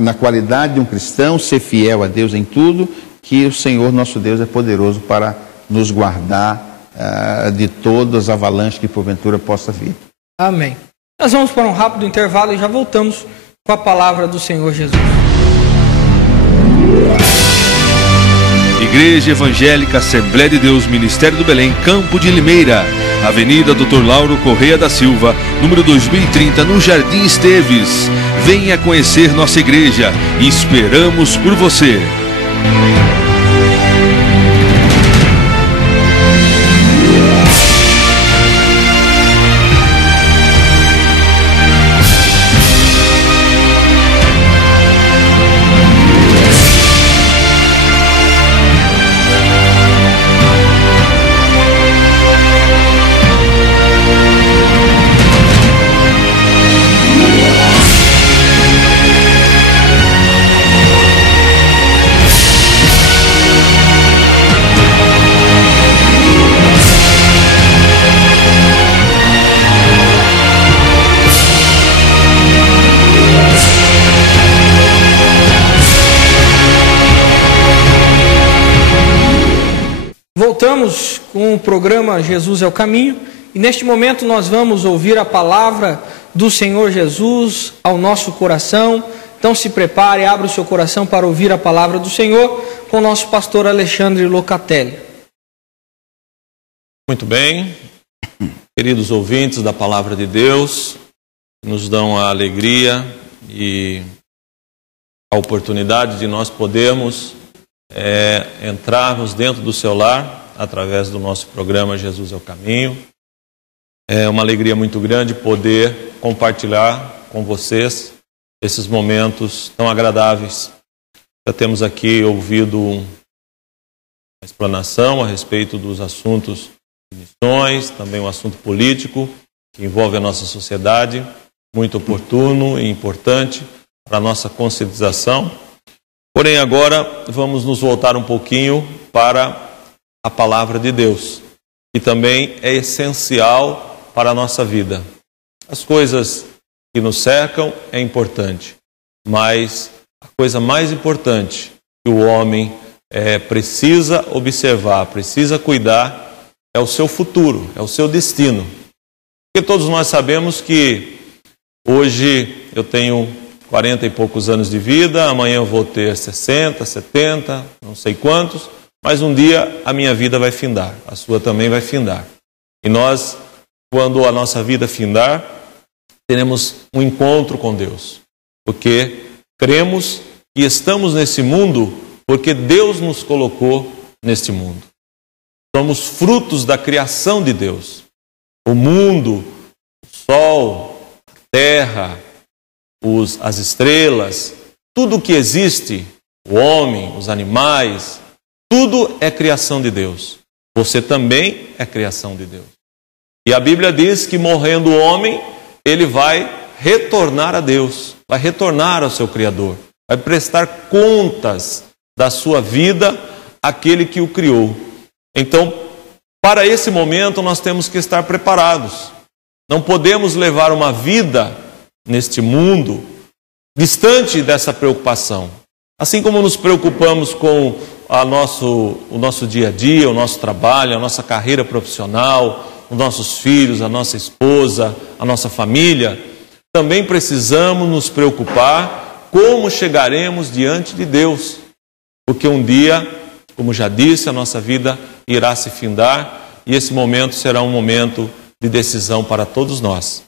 na qualidade de um cristão, ser fiel a Deus em tudo, que o Senhor nosso Deus é poderoso para nos guardar de todas as avalanches que porventura possa vir. Amém. Nós vamos para um rápido intervalo e já voltamos com a palavra do Senhor Jesus. Igreja Evangélica Assembleia de Deus, Ministério do Belém, Campo de Limeira. Avenida Dr. Lauro Correia da Silva, número 2030, no Jardim Esteves. Venha conhecer nossa igreja. Esperamos por você. Voltamos com o programa Jesus é o Caminho, e neste momento nós vamos ouvir a palavra do Senhor Jesus ao nosso coração. Então se prepare, abra o seu coração para ouvir a palavra do Senhor com o nosso pastor Alexandre Locatelli. Muito bem, queridos ouvintes da palavra de Deus, nos dão a alegria e a oportunidade de nós podermos entrarmos dentro do seu lar através do nosso programa Jesus é o Caminho. É uma alegria muito grande poder compartilhar com vocês esses momentos tão agradáveis. Já temos aqui ouvido uma explanação a respeito dos assuntos de missões, também um assunto político que envolve a nossa sociedade, muito oportuno e importante para a nossa conscientização. Porém, agora vamos nos voltar um pouquinho para a palavra de Deus, que também é essencial para a nossa vida. As coisas que nos cercam é importante, mas a coisa mais importante que o homem precisa observar, precisa cuidar, é o seu futuro, é o seu destino. Porque todos nós sabemos que hoje eu tenho 40 e poucos anos de vida, amanhã eu vou ter 60, 70, não sei quantos, mas um dia a minha vida vai findar, a sua também vai findar. E nós, quando a nossa vida findar, teremos um encontro com Deus, porque cremos que estamos nesse mundo porque Deus nos colocou neste mundo. Somos frutos da criação de Deus. O mundo, o sol, a terra, as estrelas, tudo que existe, o homem, os animais, tudo é criação de Deus. Você também é criação de Deus. E a Bíblia diz que morrendo o homem, ele vai retornar a Deus, vai retornar ao seu Criador, vai prestar contas da sua vida àquele que o criou. Então, para esse momento, nós temos que estar preparados. Não podemos levar uma vida neste mundo distante dessa preocupação. Assim como nos preocupamos com o nosso dia a dia, o nosso trabalho, a nossa carreira profissional, os nossos filhos, a nossa esposa, a nossa família, também precisamos nos preocupar como chegaremos diante de Deus. Porque um dia, como já disse, a nossa vida irá se findar e esse momento será um momento de decisão para todos nós.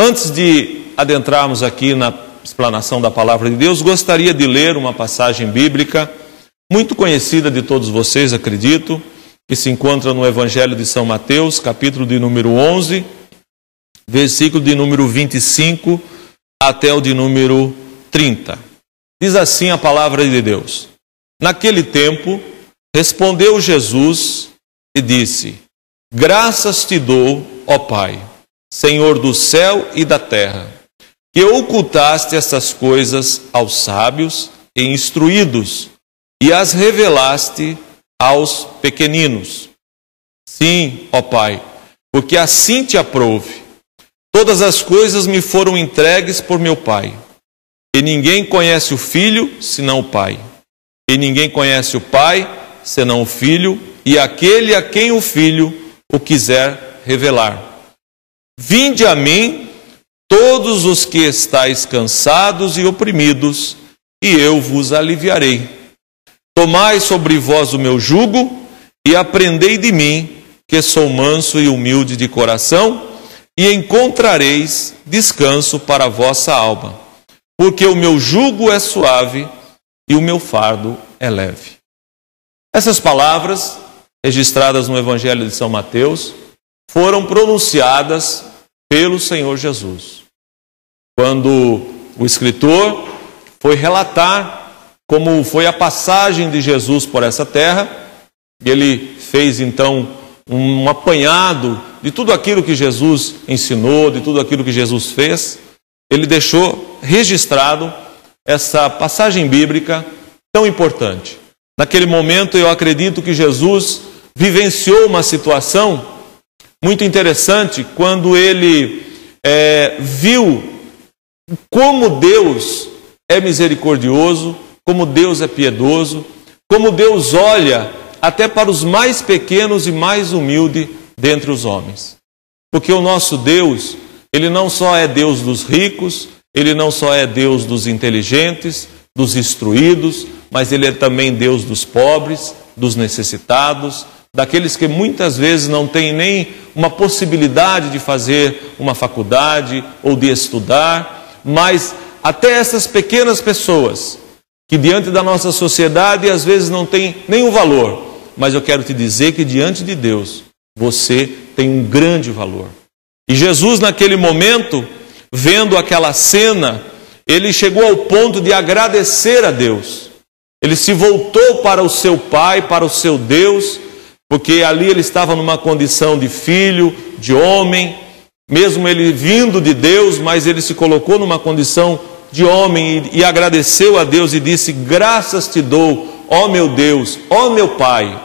Antes de adentrarmos aqui na explanação da palavra de Deus, gostaria de ler uma passagem bíblica muito conhecida de todos vocês, acredito, que se encontra no Evangelho de São Mateus, capítulo de número 11, versículo de número 25 até o de número 30. Diz assim a palavra de Deus: Naquele tempo, respondeu Jesus e disse: Graças te dou, ó Pai, Senhor do céu e da terra, que ocultaste estas coisas aos sábios e instruídos, e as revelaste aos pequeninos. Sim, ó Pai, porque assim te aprouve. Todas as coisas me foram entregues por meu Pai, e ninguém conhece o Filho senão o Pai, e ninguém conhece o Pai senão o Filho, e aquele a quem o Filho o quiser revelar. Vinde a mim, todos os que estáis cansados e oprimidos, e eu vos aliviarei. Tomai sobre vós o meu jugo, e aprendei de mim, que sou manso e humilde de coração, e encontrareis descanso para a vossa alma, porque o meu jugo é suave e o meu fardo é leve. Essas palavras, registradas no Evangelho de São Mateus, foram pronunciadas pelo Senhor Jesus. Quando o escritor foi relatar como foi a passagem de Jesus por essa terra, ele fez então um apanhado de tudo aquilo que Jesus ensinou, de tudo aquilo que Jesus fez. Ele deixou registrado essa passagem bíblica tão importante. Naquele momento, eu acredito que Jesus vivenciou uma situação muito interessante quando ele viu como Deus é misericordioso, como Deus é piedoso, como Deus olha até para os mais pequenos e mais humildes dentre os homens. Porque o nosso Deus, Ele não só é Deus dos ricos, Ele não só é Deus dos inteligentes, dos instruídos, mas Ele é também Deus dos pobres, dos necessitados, daqueles que muitas vezes não têm nem uma possibilidade de fazer uma faculdade ou de estudar, mas até essas pequenas pessoas que diante da nossa sociedade às vezes não têm nenhum valor, mas eu quero te dizer que diante de Deus você tem um grande valor. E Jesus naquele momento, vendo aquela cena, ele chegou ao ponto de agradecer a Deus. Ele se voltou para o seu Pai, para o seu Deus, porque ali ele estava numa condição de filho, de homem, mesmo ele vindo de Deus, mas ele se colocou numa condição de homem e agradeceu a Deus e disse: graças te dou, ó meu Deus, ó meu Pai,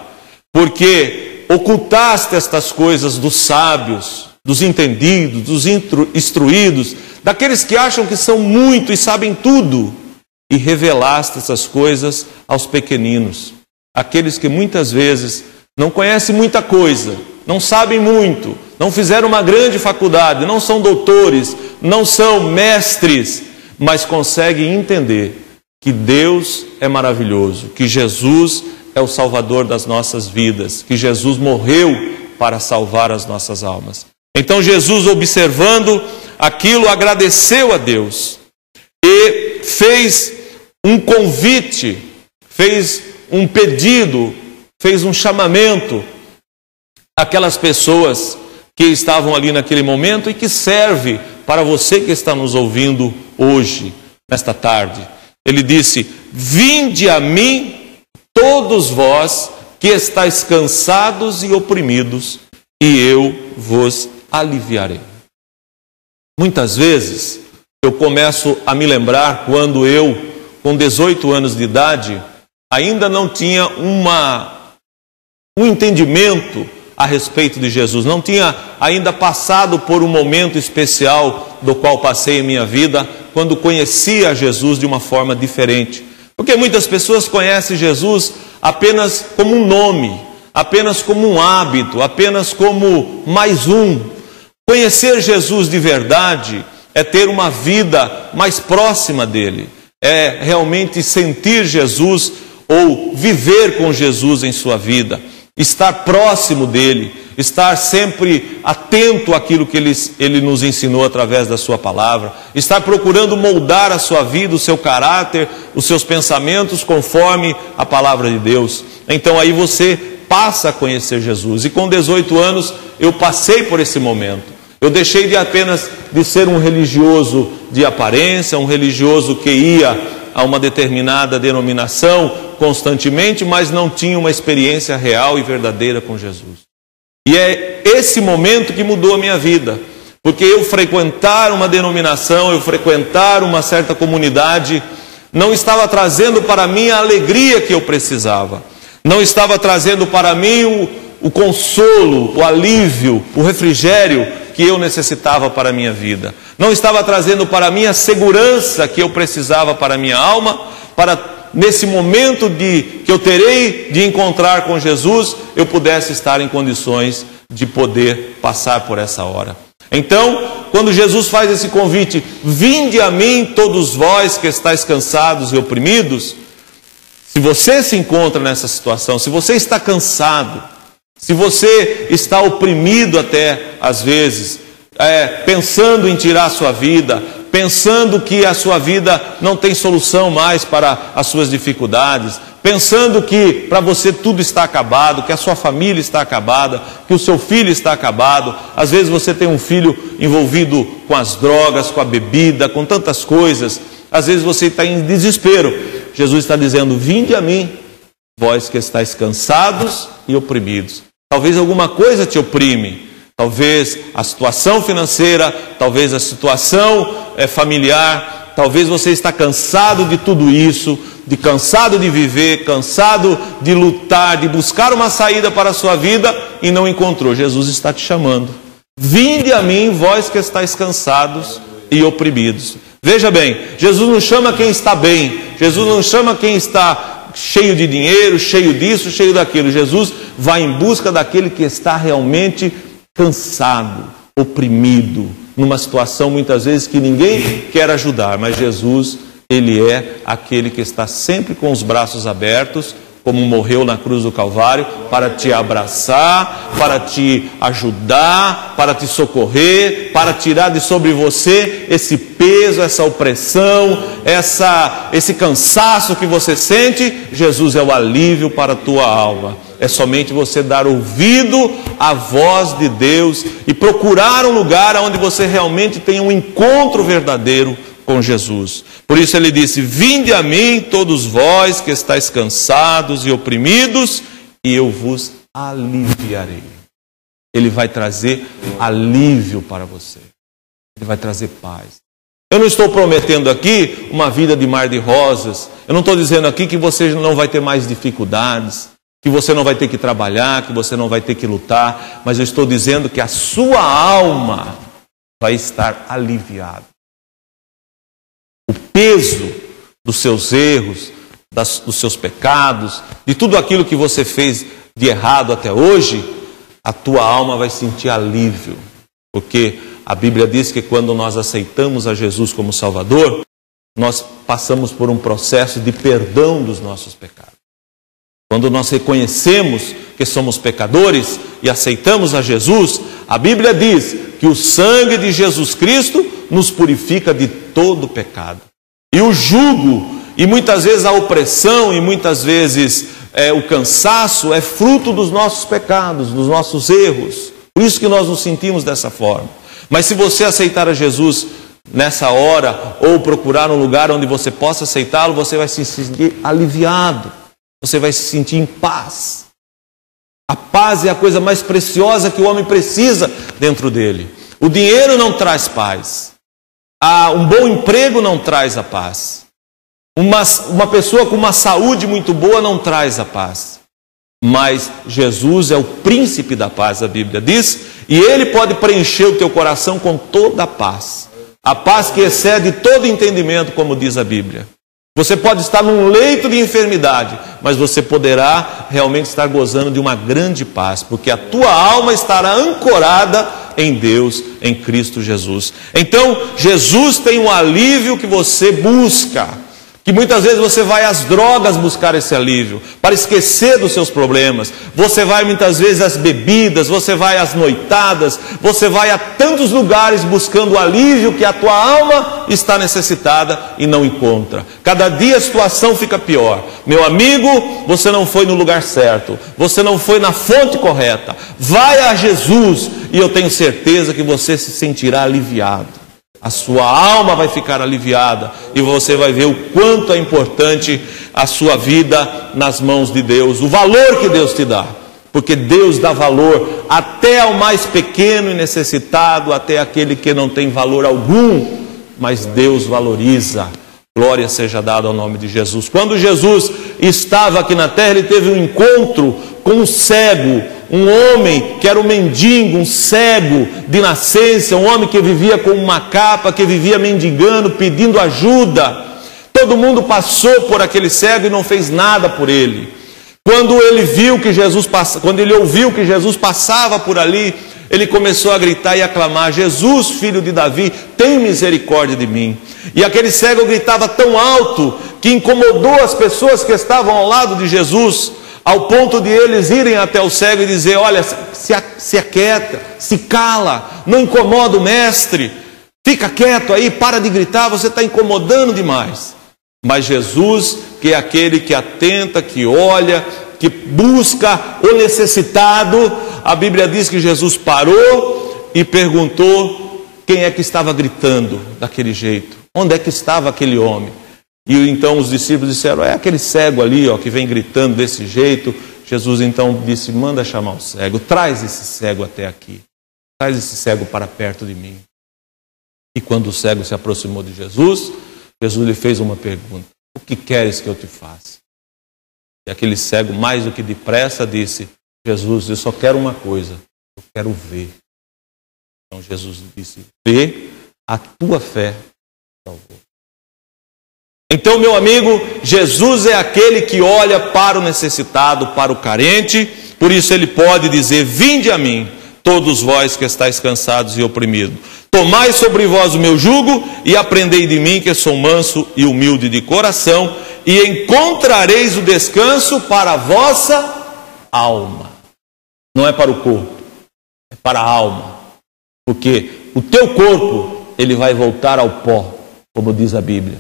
porque ocultaste estas coisas dos sábios, dos entendidos, dos instruídos, daqueles que acham que são muito e sabem tudo, e revelaste essas coisas aos pequeninos, aqueles que muitas vezes não conhecem muita coisa, não sabem muito, não fizeram uma grande faculdade, não são doutores, não são mestres, mas conseguem entender que Deus é maravilhoso, que Jesus é o Salvador das nossas vidas, que Jesus morreu para salvar as nossas almas. Então Jesus, observando aquilo, agradeceu a Deus e fez um convite, fez um pedido, fez um chamamento àquelas pessoas que estavam ali naquele momento e que serve para você que está nos ouvindo hoje, nesta tarde. Ele disse: vinde a mim todos vós que estáis cansados e oprimidos, e eu vos aliviarei. Muitas vezes eu começo a me lembrar quando eu, com 18 anos de idade, ainda não tinha um entendimento a respeito de Jesus, não tinha ainda passado por um momento especial do qual passei em minha vida, quando conhecia a Jesus de uma forma diferente. Porque muitas pessoas conhecem Jesus apenas como um nome, apenas como um hábito, apenas como mais um. Conhecer Jesus de verdade é ter uma vida mais próxima dele, é realmente sentir Jesus ou viver com Jesus em sua vida, estar próximo dele, estar sempre atento àquilo que ele nos ensinou através da sua palavra, estar procurando moldar a sua vida, o seu caráter, os seus pensamentos conforme a palavra de Deus. Então aí você passa a conhecer Jesus. E com 18 anos eu passei por esse momento. Eu deixei de apenas de ser um religioso de aparência, um religioso que ia a uma determinada denominação constantemente, mas não tinha uma experiência real e verdadeira com Jesus. E é esse momento que mudou a minha vida, porque eu frequentar uma denominação, eu frequentar uma certa comunidade, não estava trazendo para mim a alegria que eu precisava, não estava trazendo para mim o consolo, o alívio, o refrigério que eu necessitava para a minha vida, não estava trazendo para mim a segurança que eu precisava para a minha alma, para nesse momento que eu terei de encontrar com Jesus, eu pudesse estar em condições de poder passar por essa hora. Então, quando Jesus faz esse convite, vinde a mim todos vós que estáis cansados e oprimidos, se você se encontra nessa situação, se você está cansado, se você está oprimido até às vezes, pensando em tirar a sua vida, pensando que a sua vida não tem solução mais para as suas dificuldades, pensando que para você tudo está acabado, que a sua família está acabada, que o seu filho está acabado. Às vezes você tem um filho envolvido com as drogas, com a bebida, com tantas coisas. Às vezes você está em desespero. Jesus está dizendo: vinde a mim, vós que estáis cansados e oprimidos. Talvez alguma coisa te oprime. Talvez a situação financeira, talvez a situação familiar, talvez você está cansado de tudo isso, cansado de viver, cansado de lutar, de buscar uma saída para a sua vida e não encontrou. Jesus está te chamando. Vinde a mim, vós que estáis cansados e oprimidos. Veja bem, Jesus não chama quem está bem, Jesus não chama quem está cheio de dinheiro, cheio disso, cheio daquilo. Jesus vai em busca daquele que está realmente cansado, oprimido, numa situação muitas vezes que ninguém quer ajudar, mas Jesus, Ele é aquele que está sempre com os braços abertos, como morreu na cruz do Calvário, para te abraçar, para te ajudar, para te socorrer, para tirar de sobre você esse peso, essa opressão, esse cansaço que você sente. Jesus é o alívio para a tua alma. É somente você dar ouvido à voz de Deus e procurar um lugar onde você realmente tenha um encontro verdadeiro com Jesus. Por isso ele disse: vinde a mim todos vós que estáis cansados e oprimidos, e eu vos aliviarei. Ele vai trazer alívio para você. Ele vai trazer paz. Eu não estou prometendo aqui uma vida de mar de rosas. Eu não estou dizendo aqui que você não vai ter mais dificuldades, que você não vai ter que trabalhar, que você não vai ter que lutar, mas eu estou dizendo que a sua alma vai estar aliviada. O peso dos seus erros, dos seus pecados, de tudo aquilo que você fez de errado até hoje, a tua alma vai sentir alívio. Porque a Bíblia diz que quando nós aceitamos a Jesus como Salvador, nós passamos por um processo de perdão dos nossos pecados. Quando nós reconhecemos que somos pecadores e aceitamos a Jesus, a Bíblia diz que o sangue de Jesus Cristo nos purifica de todo pecado. E o jugo, e muitas vezes a opressão, e muitas vezes o cansaço é fruto dos nossos pecados, dos nossos erros. Por isso que nós nos sentimos dessa forma. Mas se você aceitar a Jesus nessa hora, ou procurar um lugar onde você possa aceitá-lo, você vai se sentir aliviado. Você vai se sentir em paz. A paz é a coisa mais preciosa que o homem precisa dentro dele. O dinheiro não traz paz. Um bom emprego não traz a paz. Uma pessoa com uma saúde muito boa não traz a paz. Mas Jesus é o príncipe da paz, a Bíblia diz, e Ele pode preencher o teu coração com toda a paz. A paz que excede todo entendimento, como diz a Bíblia. Você pode estar num leito de enfermidade, mas você poderá realmente estar gozando de uma grande paz, porque a tua alma estará ancorada em Deus, em Cristo Jesus. Então, Jesus tem um alívio que você busca, que muitas vezes você vai às drogas buscar esse alívio, para esquecer dos seus problemas. Você vai muitas vezes às bebidas, você vai às noitadas, você vai a tantos lugares buscando o alívio que a tua alma está necessitada e não encontra. Cada dia a situação fica pior. Meu amigo, você não foi no lugar certo, você não foi na fonte correta. Vai a Jesus e eu tenho certeza que você se sentirá aliviado. A sua alma vai ficar aliviada e você vai ver o quanto é importante a sua vida nas mãos de Deus, o valor que Deus te dá, porque Deus dá valor até ao mais pequeno e necessitado, até aquele que não tem valor algum, mas Deus valoriza. Glória seja dada ao nome de Jesus. Quando Jesus estava aqui na terra, ele teve um encontro com um cego, um homem que era um mendigo, um cego de nascença, um homem que vivia com uma capa, que vivia mendigando, pedindo ajuda. Todo mundo passou por aquele cego e não fez nada por ele. Quando ele ouviu que Jesus passava por ali, ele começou a gritar e a clamar: Jesus, filho de Davi, tem misericórdia de mim. E aquele cego gritava tão alto que incomodou as pessoas que estavam ao lado de Jesus. ao ponto de eles irem até o cego e dizer: olha, se aquieta, se cala, não incomoda o mestre, fica quieto aí, para de gritar, você está incomodando demais. Mas Jesus, que é aquele que atenta, que olha, que busca o necessitado, a Bíblia diz que Jesus parou e perguntou quem é que estava gritando daquele jeito, onde é que estava aquele homem. E então os discípulos disseram: é aquele cego ali, ó, que vem gritando desse jeito. Jesus então disse: manda chamar o cego, traz esse cego até aqui, traz esse cego para perto de mim. E quando o cego se aproximou de Jesus, Jesus lhe fez uma pergunta: o que queres que eu te faça? E aquele cego, mais do que depressa, disse: Jesus, eu só quero uma coisa, eu quero ver. Então Jesus disse: vê, a tua fé salvou. Então, meu amigo, Jesus é aquele que olha para o necessitado, para o carente. Por isso ele pode dizer: vinde a mim, todos vós que estáis cansados e oprimidos, tomai sobre vós o meu jugo e aprendei de mim, que sou manso e humilde de coração, e encontrareis o descanso para a vossa alma. Não é para o corpo, é para a alma. Porque o teu corpo, ele vai voltar ao pó, como diz a Bíblia.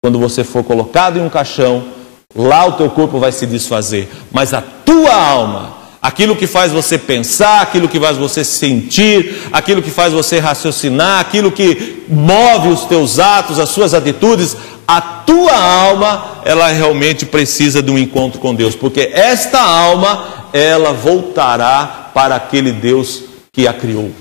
Quando você for colocado em um caixão, lá o teu corpo vai se desfazer. Mas a tua alma, aquilo que faz você pensar, aquilo que faz você sentir, aquilo que faz você raciocinar, aquilo que move os teus atos, as suas atitudes, a tua alma, ela realmente precisa de um encontro com Deus. Porque esta alma, ela voltará para aquele Deus que a criou.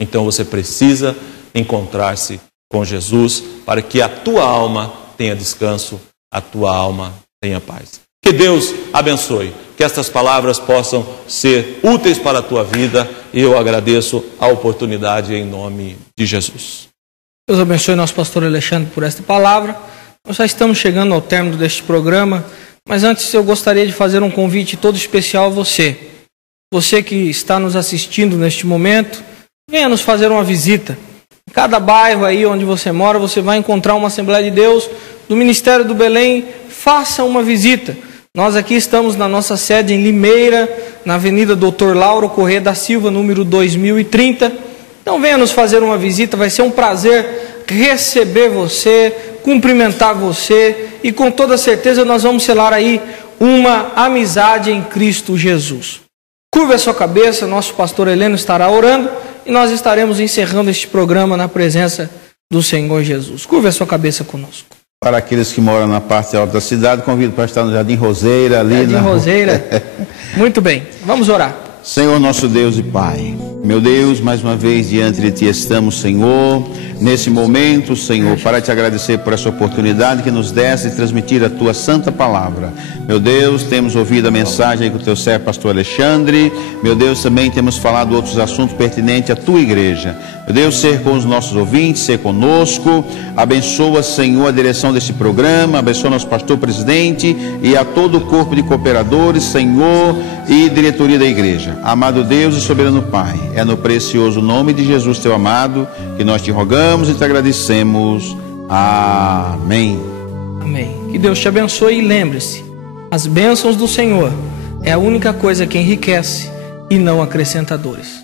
Então você precisa encontrar-se com Jesus para que a tua alma tenha descanso, a tua alma tenha paz. Que Deus abençoe, que estas palavras possam ser úteis para a tua vida, e eu agradeço a oportunidade em nome de Jesus. Deus abençoe nosso pastor Alexandre por esta palavra. Nós já estamos chegando ao término deste programa, mas antes eu gostaria de fazer um convite todo especial a você. Você que está nos assistindo neste momento, venha nos fazer uma visita. Em cada bairro aí onde você mora, você vai encontrar uma Assembleia de Deus do Ministério do Belém. Faça uma visita. Nós aqui estamos na nossa sede em Limeira, na Avenida Dr. Lauro Corrêa da Silva, número 2030. Então venha nos fazer uma visita, vai ser um prazer receber você, cumprimentar você, e com toda certeza nós vamos selar aí uma amizade em Cristo Jesus. Curva a sua cabeça, nosso pastor Heleno estará orando e nós estaremos encerrando este programa na presença do Senhor Jesus. Curva a sua cabeça conosco. Para aqueles que moram na parte alta da cidade, convido para estar no Jardim Roseira, ali Jardim Roseira. Muito bem, vamos orar. Senhor nosso Deus e Pai, meu Deus, mais uma vez diante de Ti estamos, Senhor, nesse momento, Senhor, para Te agradecer por essa oportunidade que nos deste de transmitir a Tua santa palavra. Meu Deus, temos ouvido a mensagem com o Teu servo pastor Alexandre. Meu Deus, também temos falado outros assuntos pertinentes à Tua igreja. Meu Deus, ser com os nossos ouvintes, ser conosco. Abençoa, Senhor, a direção desse programa, abençoa nosso pastor presidente e a todo o corpo de cooperadores, Senhor, e diretoria da igreja. Amado Deus e soberano Pai, é no precioso nome de Jesus, Teu amado, que nós Te rogamos e Te agradecemos. Amém. Amém. Que Deus te abençoe e lembre-se, as bênçãos do Senhor é a única coisa que enriquece e não acrescenta dores.